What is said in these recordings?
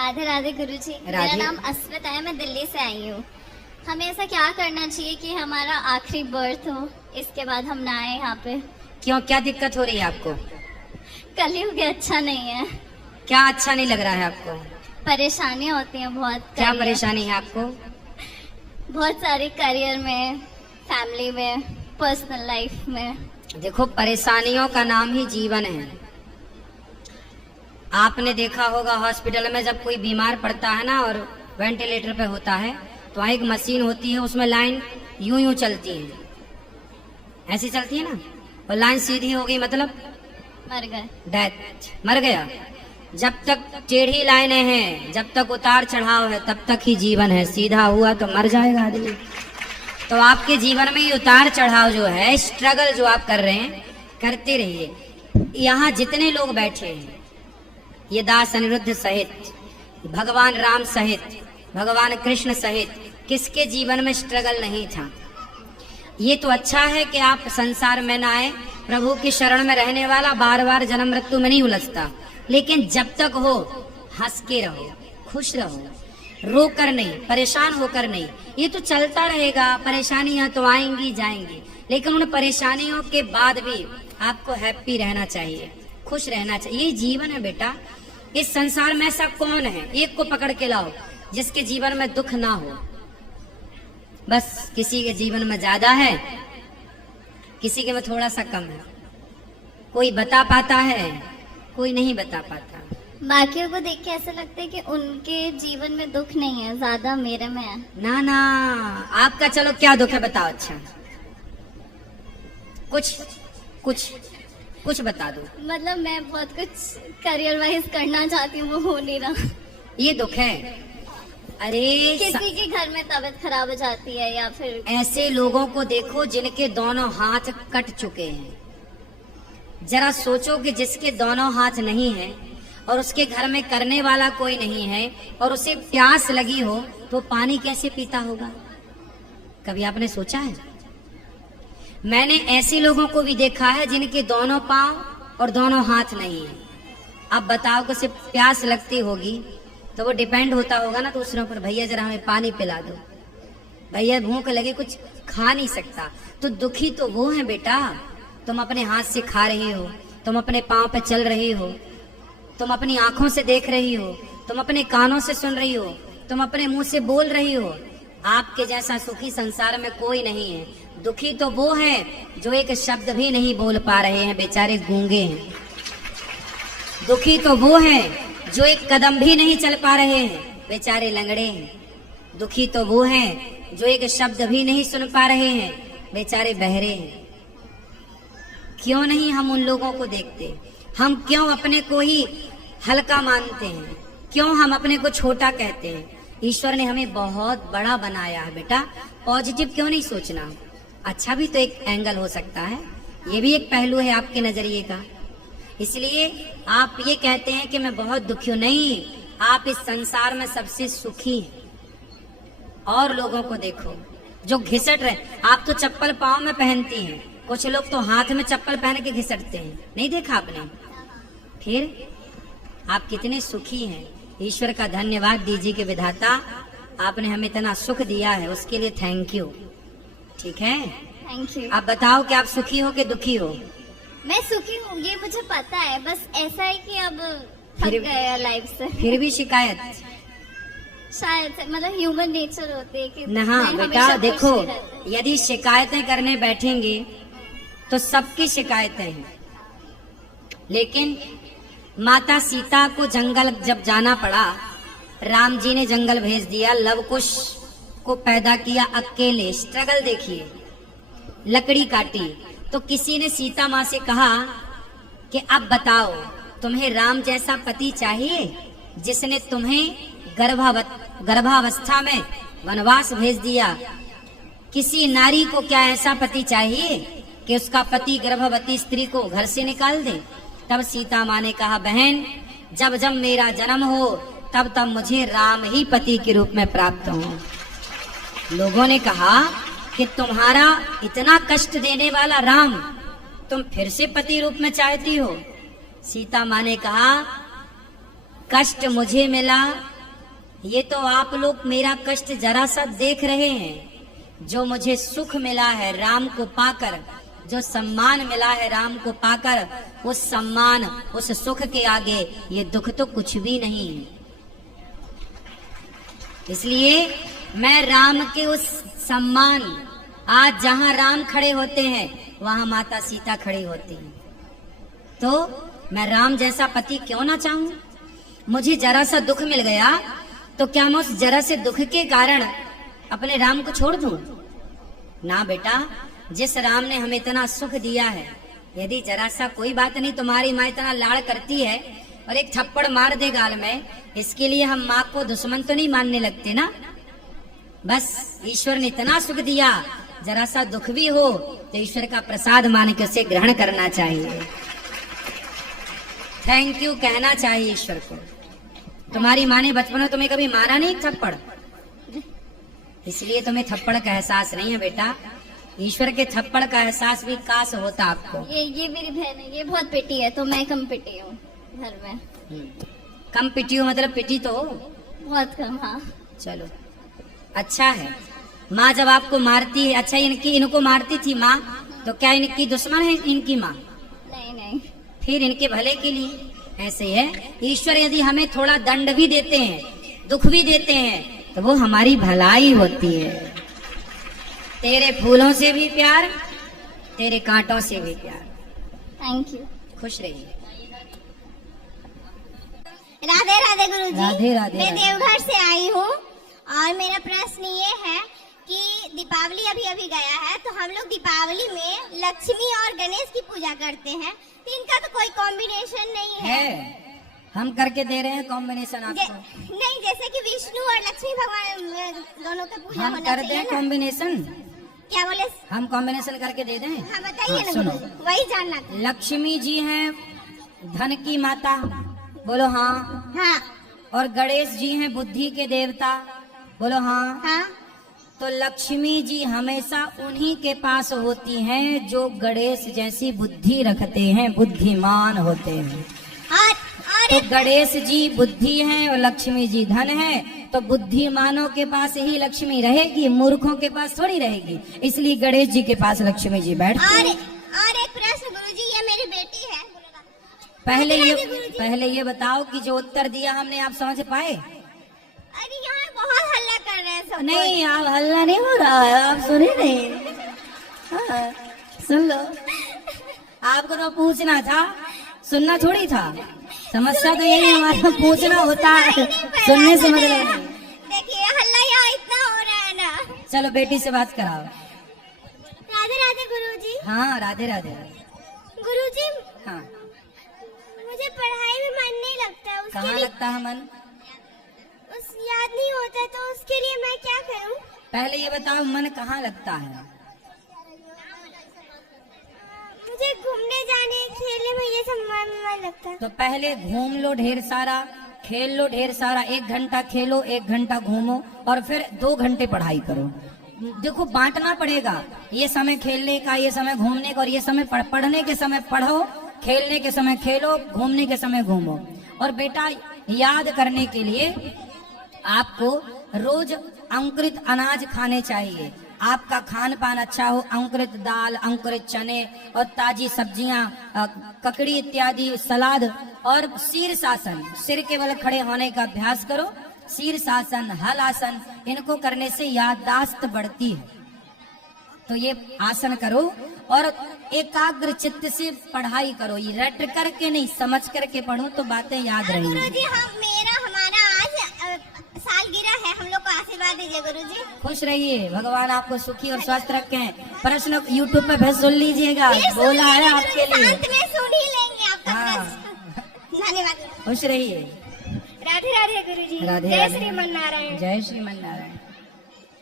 राधे राधे गुरुजी। मेरा नाम अस्मिता है, मैं दिल्ली से आई हूँ। हमें ऐसा क्या करना चाहिए कि हमारा आखिरी बर्थ हो, इसके बाद हम ना आए यहाँ पे? क्यों, क्या दिक्कत हो रही है आपको? कलयुग अच्छा नहीं है। क्या अच्छा नहीं लग रहा है आपको? परेशानियाँ होती हैं बहुत। क्या परेशानी है आपको? बहुत सारी, करियर में, फैमिली में, पर्सनल लाइफ में। देखो, परेशानियों का नाम ही जीवन है। आपने देखा होगा हॉस्पिटल में जब कोई बीमार पड़ता है ना और वेंटिलेटर पे होता है तो वहाँ एक मशीन होती है, उसमें लाइन यूं यूं चलती है, ऐसी चलती है ना, और लाइन सीधी हो गई मतलब मर गए, डेथ, मर गया। जब तक टेढ़ी लाइनें हैं, जब तक उतार चढ़ाव है, तब तक ही जीवन है। सीधा हुआ तो मर जाएगा आदमी। तो आपके जीवन में ये उतार चढ़ाव जो है, स्ट्रगल जो आप कर रहे हैं, करते रहिए। यहाँ जितने लोग बैठे हैं, ये दास अनिरुद्ध सहित, भगवान राम सहित, भगवान कृष्ण सहित, किसके जीवन में स्ट्रगल नहीं था? ये तो अच्छा है कि आप संसार में ना आए, प्रभु की शरण में रहने वाला बार बार जन्म मृत्यु में नहीं उलझता। लेकिन जब तक हो, हंस के रहो, खुश रहो, रो कर नहीं, परेशान होकर नहीं। ये तो चलता रहेगा, परेशानियां तो आएंगी जाएंगी, लेकिन उन परेशानियों के बाद भी आपको हैप्पी रहना चाहिए, खुश रहना चाहिए। ये जीवन है बेटा। इस संसार में ऐसा कौन है, एक को पकड़ के लाओ जिसके जीवन में दुख ना हो। बस किसी के जीवन में ज्यादा है, किसी के में थोड़ा सा कम है। कोई बता पाता है, कोई नहीं बता पाता। बाकियों को देख के ऐसा लगता है कि उनके जीवन में दुख नहीं है, ज्यादा मेरे में है। ना ना, आपका चलो क्या दुख है बताओ। अच्छा, कुछ कुछ कुछ बता दो। मतलब मैं बहुत कुछ करियर वाइज करना चाहती हूँ, वो हो नहीं रहा। ये दुख है। अरे किसी के घर में तबीयत खराब हो जाती है, या फिर ऐसे लोगों को देखो जिनके दोनों हाथ कट चुके हैं। जरा सोचो कि जिसके दोनों हाथ नहीं है और उसके घर में करने वाला कोई नहीं है और उसे प्यास लगी हो तो पानी कैसे पीता होगा? कभी आपने सोचा है? मैंने ऐसे लोगों को भी देखा है जिनके दोनों पांव और दोनों हाथ नहीं है। अब बताओ कि उसे प्यास लगती होगी तो वो डिपेंड होता होगा ना दूसरों पर, भैया जरा हमें पानी पिला दो, भैया भूख लगे, कुछ खा नहीं सकता। तो दुखी तो वो है बेटा। तुम अपने हाथ से खा रही हो, तुम अपने पांव पे चल रही हो, तुम अपनी आंखों से देख रही हो, तुम अपने कानों से सुन रही हो, तुम अपने मुंह से बोल रही हो। आपके जैसा सुखी संसार में कोई नहीं है। दुखी तो वो है जो एक शब्द भी नहीं बोल पा रहे हैं, बेचारे गूंगे हैं। दुखी तो वो है जो एक कदम भी नहीं चल पा रहे हैं, बेचारे लंगड़े हैं। दुखी तो वो है जो एक शब्द भी नहीं सुन पा रहे हैं, बेचारे बहरे हैं। क्यों नहीं हम उन लोगों को देखते? हम क्यों अपने को ही हल्का मानते हैं? क्यों हम अपने को छोटा कहते हैं? ईश्वर ने हमें बहुत बड़ा बनाया है बेटा। पॉजिटिव क्यों नहीं सोचना? अच्छा भी तो एक एंगल हो सकता है, ये भी एक पहलू है आपके नजरिए का। इसलिए आप ये कहते हैं कि मैं बहुत दुखी हूं। नहीं, आप इस संसार में सबसे सुखी हैं। और लोगों को देखो जो घिसट रहे। आप तो चप्पल पाँव में पहनती हैं, कुछ लोग तो हाथ में चप्पल पहन के घिसटते हैं, नहीं देखा आपने? फिर आप कितने सुखी हैं। ईश्वर का धन्यवाद दीजिए कि विधाता आपने हमें इतना सुख दिया है, उसके लिए थैंक यू। ठीक है, थैंक यू। आप बताओ कि आप सुखी हो कि दुखी हो? मैं सुखी हूँ, ये मुझे पता है। बस ऐसा है कि अब थक गए लाइफ से। फिर भी शिकायत? शायद से, मतलब ह्यूमन नेचर होते है कि हाँ बेटा, देखो यदि शिकायतें करने बैठेंगे तो सबकी शिकायतें हैं। लेकिन माता सीता को जंगल जब जाना पड़ा, राम जी ने जंगल भेज दिया, लव कुश को पैदा किया अकेले। स्ट्रगल देखिए, लकड़ी काटी तो किसी ने सीता माँ से कहा कि अब बताओ तुम्हें राम जैसा पति चाहिए जिसने तुम्हें गर्भावस्था में वनवास भेज दिया? किसी नारी को क्या ऐसा पति चाहिए कि उसका पति गर्भवती स्त्री को घर से निकाल दे? तब सीता माँ ने कहा, बहन जब जब मेरा जन्म हो तब तब मुझे राम ही पति के रूप में प्राप्त हो। लोगों ने कहा कि तुम्हारा इतना कष्ट देने वाला राम तुम फिर से पति रूप में चाहती हो? सीता माँ ने कहा, कष्ट मुझे मिला ये तो आप लोग मेरा कष्ट जरा सा देख रहे हैं। जो मुझे सुख मिला है राम को पाकर, जो सम्मान मिला है राम को पाकर, उस सम्मान उस सुख के आगे ये दुख तो कुछ भी नहीं है। इसलिए मैं राम के उस सम्मान, आज जहां राम खड़े होते हैं वहां माता सीता खड़ी होती हैं, तो मैं राम जैसा पति क्यों ना चाहूं। मुझे जरा सा दुख मिल गया तो क्या मैं उस जरा से दुख के कारण अपने राम को छोड़ दूं? ना बेटा, जिस राम ने हमें इतना सुख दिया है, यदि जरा सा कोई बात नहीं, तुम्हारी माँ इतना लाड़ करती है और एक थप्पड़ मार दे गाल में, इसके लिए हम माँ को दुश्मन तो नहीं मानने लगते ना। बस ईश्वर ने इतना सुख दिया, जरा सा दुख भी हो तो ईश्वर का प्रसाद मान के उसे ग्रहण करना चाहिए, थैंक यू कहना चाहिए ईश्वर को। तुम्हारी माँ ने बचपन में तुम्हें कभी मारा नहीं थप्पड़, इसलिए तुम्हें थप्पड़ का एहसास नहीं है बेटा। ईश्वर के थप्पड़ का एहसास भी काश होता आपको। ये मेरी बहन है, ये बहुत पिटी है तो मैं कम पिटी हूँ घर में। कम पिटी हो मतलब पिटी तो हो बहुत कम। हाँ चलो अच्छा है। माँ जब आपको मारती है, अच्छा इनको मारती थी माँ, तो क्या इनकी दुश्मन है इनकी माँ? नहीं नहीं, फिर इनके भले के लिए। ऐसे है ईश्वर यदि हमें थोड़ा दंड भी देते हैं, दुख भी देते हैं, तो वो हमारी भलाई होती है। तेरे फूलों से भी प्यार, तेरे कांटों से भी प्यार। Thank you. खुश रहिए। राधे राधे गुरुजी। राधे राधे। मैं देवघर से आई हूँ और मेरा प्रश्न ये है कि दीपावली अभी अभी गया है, तो हम लोग दीपावली में लक्ष्मी और गणेश की पूजा करते हैं, तो इनका तो कोई कॉम्बिनेशन नहीं है। हम करके दे रहे हैं कॉम्बिनेशन आपको। नहीं, जैसे कि विष्णु और लक्ष्मी भगवान दोनों का पूजा हम होना कर चाहिए दें ना? कॉम्बिनेशन? क्या बोले? हम कॉम्बिनेशन करके दे दें? हाँ बताइए ना सुनो, गुरुजी, वही जानना था। लक्ष्मी जी हैं धन की माता, बोलो हाँ। हाँ और गणेश जी हैं बुद्धि के देवता, बोलो हाँ। हाँ। तो लक्ष्मी जी हमेशा उन्हीं के पास होती हैं जो गणेश जैसी बुद्धि रखते हैं, बुद्धिमान होते हैं। तो गणेश जी बुद्धि हैं और लक्ष्मी जी धन है, तो बुद्धिमानों के पास ही लक्ष्मी रहेगी, मूर्खों के पास थोड़ी रहेगी। इसलिए गणेश जी के पास लक्ष्मी जी बैठती हैं। और एक प्रश्न गुरुजी, ये मेरी बेटी है। पहले ये बताओ कि जो उत्तर दिया हमने आप समझ पाए? अरे यहाँ बहुत हल्ला कर रहे हैं सब। नहीं, आप हल्ला नहीं हो रहा है, आप सुने नहीं? हाँ, सुन लो। आपको तो पूछना था, सुनना थोड़ी था। समस्या तो यही हमारा पूछना होता है, सुनने से मतलब नहीं। देखिए हल्ला यहाँ इतना हो रहा है ना। चलो बेटी से बात कराओ। राधे राधे गुरुजी। हाँ राधे राधे। गुरुजी हाँ, मुझे पढ़ाई में मन नहीं लगता है, कहाँ लगता है मन? याद नहीं होता, तो उसके लिए मैं क्या करूं? पहले ये बताओ मन कहाँ लगता है? मुझे घूमने जाने खेलने में ये सब मन लगता है। तो पहले घूम लो ढेर सारा, खेल लो ढेर सारा, 1 घंटा खेलो, 1 घंटा घूमो और फिर 2 घंटे पढ़ाई करो। देखो बांटना पड़ेगा, ये समय खेलने का, ये समय घूमने का, और ये समय पढ़ने के समय पढ़ो, खेलने के समय खेलो, घूमने के समय घूमो। और बेटा याद करने के लिए आपको रोज अंकुरित अनाज खाने चाहिए। आपका खान पान अच्छा हो, अंकुरित दाल, अंकुरित चने और ताजी सब्जियां, ककड़ी इत्यादि, सलाद और शीर्षासन, सिर के बल खड़े होने का अभ्यास करो। शीर्षासन, हल आसन, इनको करने से याददाश्त बढ़ती है। तो ये आसन करो और एकाग्र चित्त से पढ़ाई करो, ये रट करके नहीं, समझ करके पढ़ो तो बातें याद रहेंगी। गुरुजी हमारा आज सालगिरह है, हम लोग को आशीर्वाद दीजिए गुरुजी। खुश रहिए, भगवान आपको सुखी और स्वस्थ रखें। प्रश्न यूट्यूब पे भी सुन लीजिएगा, बोला है आपके लिए। अंत में सुन ही लेंगे आपका हाँ। प्रश्न। धन्यवाद। खुश रहिए। राधे राधे गुरुजी। राधे जय राधे। श्रीमन नारायण। जय श्रीमन नारायण।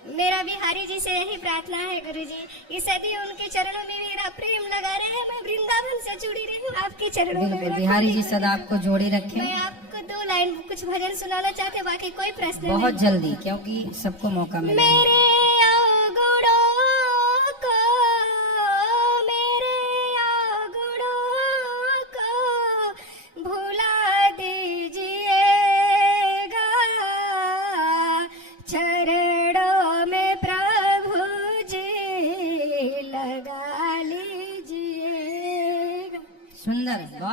मेरा बिहारी जी से यही प्रार्थना है गुरुजी, इस सदी उनके चरणों में मेरा प्रेम लगा रहे, मैं वृंदावन से जुड़ी रही हूँ आपके चरणों में। बिल्कुल, बिहारी जी सदा आपको जोड़े रखें। मैं आपको 2 लाइन कुछ भजन सुनाना चाहते, बाकी कोई प्रश्न बहुत नहीं। जल्दी, क्योंकि सबको मौका मिले। मेरे अवगुणों को, मेरे अवगुणों को भुला दीजिएगा,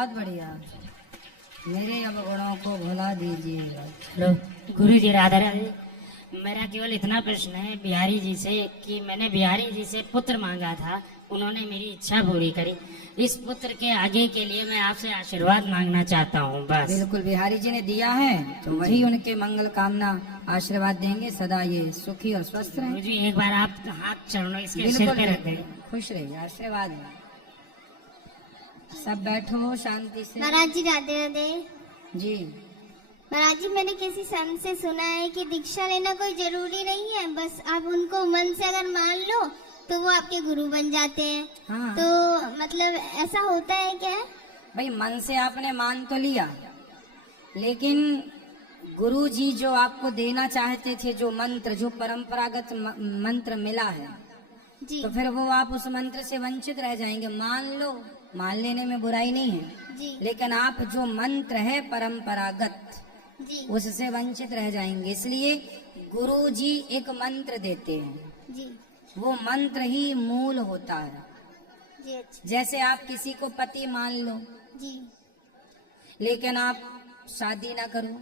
बहुत बढ़िया। मेरे अवगुणों को भुला दीजिए। हेलो गुरु जी, राधा राधे। मेरा केवल इतना प्रश्न है बिहारी जी से कि मैंने बिहारी जी से पुत्र मांगा था, उन्होंने मेरी इच्छा पूरी करी। इस पुत्र के आगे के लिए मैं आपसे आशीर्वाद मांगना चाहता हूँ बस। बिल्कुल, बिहारी जी ने दिया है तो वही उनके मंगल कामना आशीर्वाद देंगे, सदा ये सुखी और स्वस्थ गुरु रहें। जी एक बार आप हाथ चरणों इसके सिर बिल्कुल पे रख दें। खुश रहिए, आशीर्वाद है। सब बैठो शांति से। महाराज जी राधे राधे। जी महाराज जी, मैंने किसी संत से सुना है कि दीक्षा लेना कोई जरूरी नहीं है, बस आप उनको मन से अगर मान लो तो वो आपके गुरु बन जाते हैं। हाँ। तो मतलब ऐसा होता है क्या? भाई, मन से आपने मान तो लिया, लेकिन गुरु जी जो आपको देना चाहते थे, जो मंत्र, जो परंपरागत मंत्र मिला है, जी तो फिर वो आप उस मंत्र से वंचित रह जाएंगे। मान लो, मान लेने में बुराई नहीं है, जी लेकिन आप जो मंत्र है परंपरागत, जी उससे वंचित रह जाएंगे। इसलिए गुरु जी एक मंत्र देते हैं, जी वो मंत्र ही मूल होता है। जी। अच्छा जैसे आप किसी को पति मान लो, जी, लेकिन आप शादी ना करो,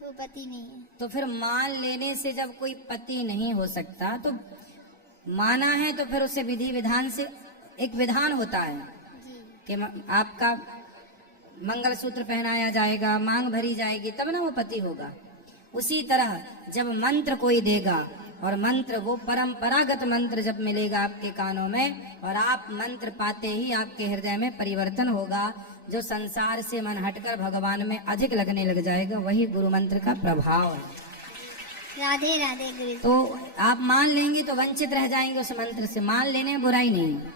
तो पति नहीं है। तो फिर मान लेने से जब कोई पति नहीं हो सकता, तो माना है तो फिर उसे विधि विधान से एक विधान होता है जी कि आपका मंगलसूत्र पहनाया जाएगा, मांग भरी जाएगी, तब ना वो पति होगा। उसी तरह जब मंत्र कोई देगा, और मंत्र वो परंपरागत मंत्र जब मिलेगा आपके कानों में, और आप मंत्र पाते ही आपके हृदय में परिवर्तन होगा, जो संसार से मन हटकर भगवान में अधिक लगने लग जाएगा, वही गुरु मंत्र का प्रभाव है। राधे राधे गुरु जी। तो आप मान लेंगे तो वंचित रह जाएंगे उस मंत्र से। मान लेने में बुराई नहीं है।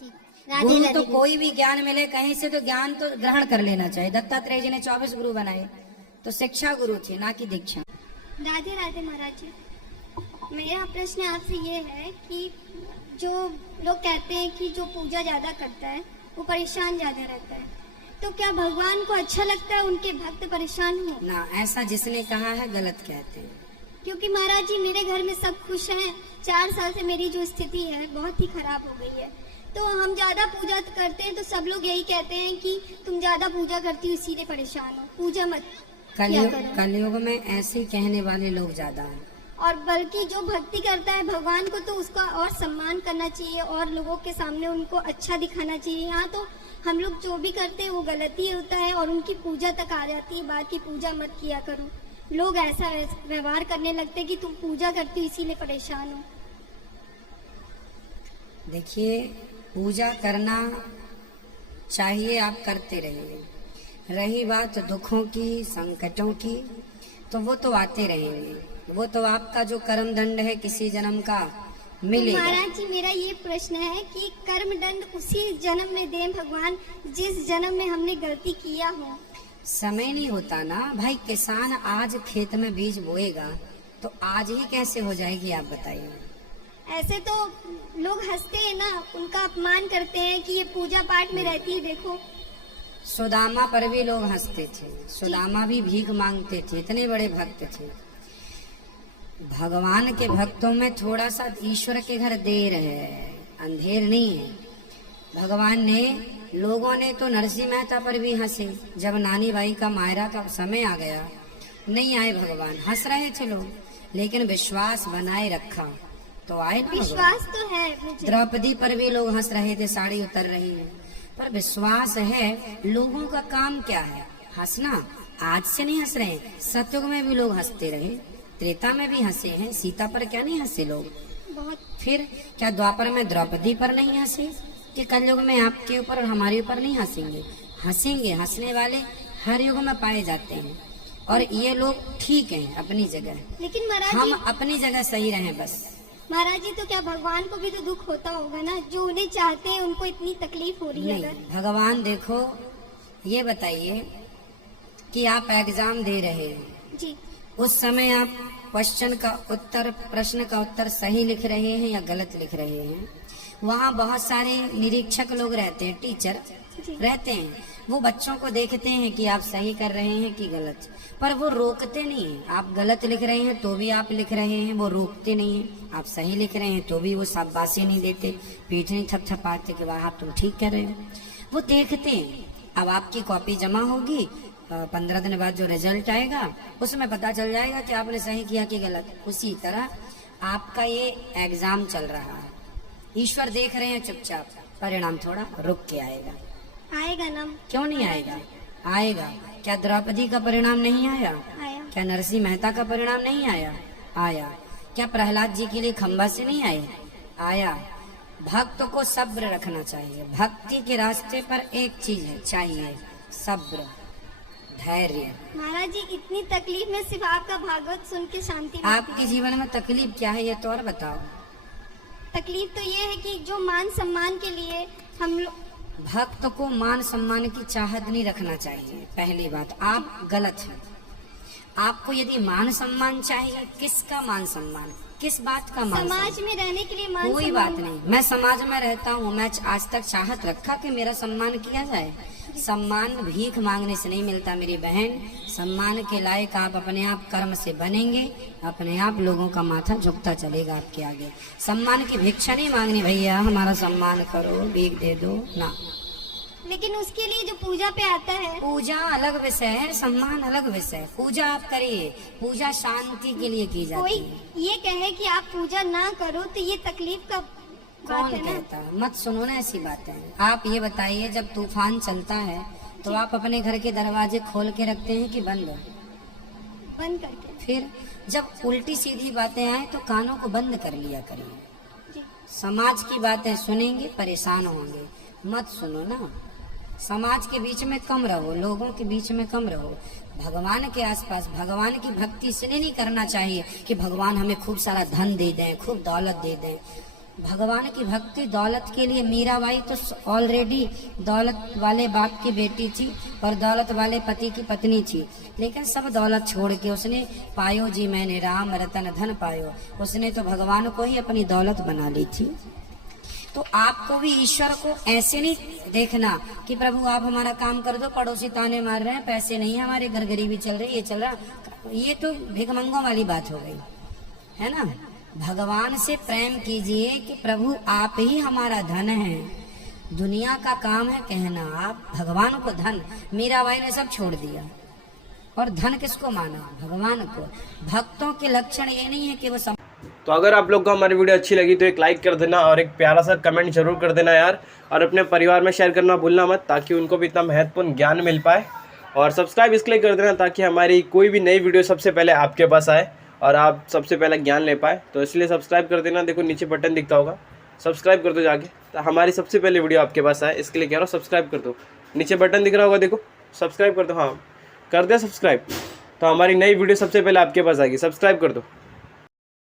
जी, राधे गुरु राधे तो गुरु। कोई भी ज्ञान मिले कहीं से, तो ज्ञान तो ग्रहण कर लेना चाहिए। दत्तात्रेय जी ने 24 गुरु बनाए, तो शिक्षा गुरु थे, ना कि दीक्षा। राधे राधे महाराज जी। मेरा प्रश्न आपसे ये है कि जो लोग कहते हैं कि जो पूजा ज्यादा करता है वो परेशान ज्यादा रहता है, तो क्या भगवान को अच्छा लगता है उनके भक्त परेशान हो? ना, ऐसा जिसने कहा है गलत कहते हैं। क्योंकि महाराज जी मेरे घर में सब खुश हैं। 4 साल से मेरी जो स्थिति है बहुत ही खराब हो गई है, तो हम ज्यादा पूजा करते हैं तो सब लोग यही कहते हैं कि तुम ज्यादा पूजा करती हो इसीलिए परेशान हो, पूजा मत किया करो। कलयुग में ऐसे कहने वाले लोग ज्यादा हैं। और बल्कि जो भक्ति करता है भगवान को, तो उसका और सम्मान करना चाहिए और लोगों के सामने उनको अच्छा दिखाना चाहिए। यहाँ तो हम लोग जो भी करते हैं वो गलत ही होता है, और उनकी पूजा तक आ जाती है बात की पूजा मत किया करो। लोग ऐसा व्यवहार करने लगते हैं कि तुम पूजा करती हो इसीलिए परेशान हो। देखिए, पूजा करना चाहिए, आप करते रहिए। रही बात दुखों की, संकटों की, तो वो तो आते रहेंगे। वो तो आपका जो कर्म दंड है किसी जन्म का मिलेगा। महाराज जी मेरा ये प्रश्न है कि कर्म दंड उसी जन्म में दें भगवान जिस जन्म में हमने गलती किया हो। समय नहीं होता ना भाई। किसान आज खेत में बीज बोएगा तो आज ही कैसे हो जाएगी, आप बताइए। ऐसे तो लोग हंसते हैं ना, उनका अपमान करते हैं कि ये पूजा पाठ में रहती है। देखो सुदामा पर भी लोग हंसते थे। सुदामा भी भीख मांगते थे, इतने बड़े भक्त थे। भगवान के भक्तों में थोड़ा सा ईश्वर के घर देर है, अंधेर नहीं है। भगवान ने, लोगों ने तो नरसिंह मेहता पर भी हंसे। जब नानी बाई का मायरा का समय आ गया, नहीं आए भगवान। हंस रहे थे लोग, लेकिन विश्वास बनाए रखा तो आए ना। विश्वास तो है मुझे। द्रौपदी पर भी लोग हंस रहे थे, साड़ी उतर रही है, पर विश्वास है। लोगों का काम क्या है? हंसना। आज से नहीं हंस रहे, सतयुग में भी लोग हंसते रहे, त्रेता में भी हंसे हैं। सीता पर क्या नहीं हंसे लोग? बहुत। फिर क्या द्वापर में द्रौपदी पर नहीं हंसे? कि कलयुग में आपके ऊपर और हमारे ऊपर नहीं हंसेंगे? हंसेंगे। हंसने वाले हर युग में पाए जाते हैं, और ये लोग ठीक हैं अपनी जगह। लेकिन महाराज हम जी, अपनी जगह सही रहें बस। महाराज जी तो क्या भगवान को भी तो दुख होता होगा ना, जो उन्हें चाहते हैं उनको इतनी तकलीफ हो रही है। नहीं, भगवान देखो, ये बताइए कि आप एग्जाम दे रहे हैं, जी उस समय आप प्रश्न का उत्तर सही लिख रहे हैं या गलत लिख रहे हैं? वहाँ बहुत सारे निरीक्षक लोग रहते हैं, टीचर जी। रहते हैं। वो बच्चों को देखते हैं कि आप सही कर रहे हैं कि गलत, पर वो रोकते नहीं हैं। आप गलत लिख रहे हैं तो भी आप लिख रहे हैं, वो रोकते नहीं हैं। आप सही लिख रहे हैं तो भी वो शाबाशी नहीं देते, पीठ नहीं थपथपाते कि वाह आप तुम ठीक कर रहे हो। वो देखते हैं अब आपकी कॉपी जमा होगी, 15 दिन बाद जो रिजल्ट आएगा उसमें पता चल जाएगा कि आपने सही किया कि गलत। उसी तरह आपका ये एग्जाम चल रहा है, ईश्वर देख रहे हैं चुपचाप, परिणाम थोड़ा रुक के आएगा। आएगा ना? क्यों नहीं आएगा? आएगा। क्या द्रौपदी का परिणाम नहीं आया? आया। क्या नरसिंह मेहता का परिणाम नहीं आया? आया। क्या प्रहलाद जी के लिए खंबा से नहीं आए? आया। भक्त को सब्र रखना चाहिए। भक्ति के रास्ते पर एक चीज है चाहिए, सब्र, धैर्य। महाराज जी, इतनी तकलीफ में सिर्फ आपका भागवत सुन के शांति मिलती आपके जीवन में तकलीफ क्या है ये तो और बताओ। तकलीफ तो ये है कि जो मान सम्मान के लिए हम लोग, भक्त को मान सम्मान की चाहत नहीं रखना चाहिए। पहली बात, आप गलत हैं। आपको यदि मान सम्मान चाहिए, किसका मान सम्मान, किस बात का मान समाज सम्मान? में रहने के लिए मान कोई सम्मान। बात नहीं, मैं समाज में रहता हूँ, मैं आज तक चाहत रखा कि मेरा सम्मान किया जाए। सम्मान भीख मांगने से नहीं मिलता मेरी बहन। सम्मान के लायक आप अपने आप कर्म से बनेंगे, अपने आप लोगों का माथा झुकता चलेगा आपके आगे। सम्मान की भिक्षा नहीं मांगनी, भैया हमारा सम्मान करो, भीख दे दो ना। लेकिन उसके लिए जो पूजा पे आता है, पूजा अलग विषय है, सम्मान अलग विषय है। पूजा आप करिए, पूजा शांति के लिए की जाती कोई है। ये कहे कि आप पूजा ना करो तो ये तकलीफ का बात कौन है ना? कहता? मत सुनो ना ऐसी बातें। आप ये बताइए, जब तूफान चलता है तो आप अपने घर के दरवाजे खोल के रखते हैं कि बंद? बंद करके। फिर जब उल्टी सीधी बातें आए तो कानों को बंद कर लिया करिए। जी। समाज की बातें सुनेंगे परेशान होंगे, मत सुनो ना। समाज के बीच में कम रहो, लोगों के बीच में कम रहो। भगवान के आसपास भगवान की भक्ति इसलिए नहीं करना चाहिए कि भगवान हमें खूब सारा धन दे दें, खूब दौलत दे दें। भगवान की भक्ति दौलत के लिए, मीराबाई तो ऑलरेडी दौलत वाले बाप की बेटी थी और दौलत वाले पति की पत्नी थी, लेकिन सब दौलत छोड़ के उसने पायो जी मैंने राम रतन धन पायो, उसने तो भगवान को ही अपनी दौलत बना ली थी। तो आपको भी ईश्वर को ऐसे नहीं देखना कि प्रभु आप हमारा काम कर दो, पड़ोसी ताने मार रहे हैं, पैसे नहीं है हमारे घर, गरीबी चल रही, ये चल रहा, ये तो भिखमंगों वाली बात हो गई है ना। भगवान से प्रेम कीजिए कि प्रभु आप ही हमारा धन है। दुनिया का काम है कहना, आप भगवान को धन। मीराबाई ने सब छोड़ दिया और धन किसको माना? भगवान को। भक्तों के लक्षण ये नहीं है कि वो तो अगर आप लोग को हमारी वीडियो अच्छी लगी तो एक लाइक कर देना और एक प्यारा सा कमेंट जरूर कर देना यार, और अपने परिवार में शेयर करना भूलना मत, ताकि उनको भी इतना महत्वपूर्ण ज्ञान मिल पाए। और सब्सक्राइब इसलिए कर देना ताकि हमारी कोई भी नई वीडियो सबसे पहले आपके पास आए और आप सबसे पहले ज्ञान ले पाए। तो इसलिए सब्सक्राइब कर देना, देखो नीचे बटन दिखता होगा, सब्सक्राइब कर दो जाके, तो हमारी सबसे पहले वीडियो आपके पास आए। इसके लिए कह रहा हूँ सब्सक्राइब कर दो, नीचे बटन दिख रहा होगा देखो, सब्सक्राइब कर दो। हाँ कर दे सब्सक्राइब, तो हमारी नई वीडियो सबसे पहले आपके पास आएगी। सब्सक्राइब कर दो।